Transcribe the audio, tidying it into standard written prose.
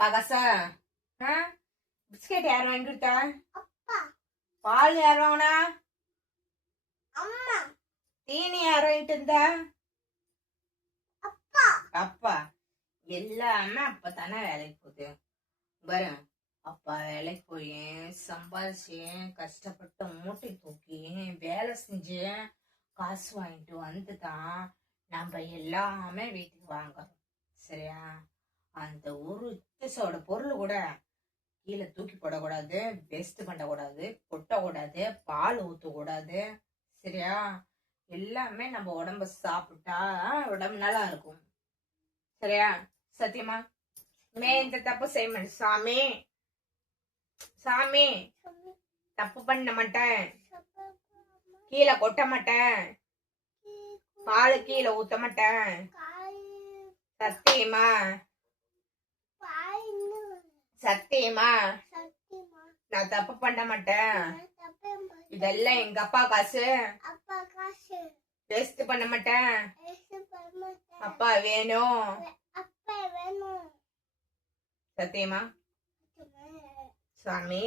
அப்பா காசா? பிஸ்கெட் யார் வாங்கி கொடுத்தா? பால் யார் வாங்கினா? தீனி யார் வாங்கிட்டு இருந்தா? அப்பா. எல்லாமே அப்பதானே வேலைக்கு போகுது. பாரு, அப்பா வேலைக்கு போய் சம்பாதிச்சு கஷ்டப்பட்டு மூட்டை தூக்கி வேலை செஞ்சு காசு வாங்கிட்டு வந்துதான் நம்ம எல்லாமே வீட்டுக்கு வாங்குறோம். சரியா? அந்த ஒரு இத்தோட பொருள் கூட கீழே தூக்கி போடக்கூடாது, வேஸ்ட் பண்ணக்கூடாது, கொட்டக்கூடாது, பால் ஊற்றக்கூடாது. சரியா? எல்லாமே நம்ம உடம்ப சாப்பிட்டா உடம்பு நல்லா இருக்கும். சரியா? சத்தியமா இந்த தப்பு செய்ய மாட்டேன் சாமி. சாமி தப்பு பண்ண மாட்டேன், கீழே கொட்ட மாட்டேன், பால் கீழே ஊத்த மாட்டேன். சத்தியமா? சத்தியமா நான் தப்பு பண்ண மாட்டேன். இதெல்லாம் எங்க அப்பா காசு, வேஸ்ட் பண்ண மாட்டேன். அப்பா வேணும். சத்தியமா? சாமி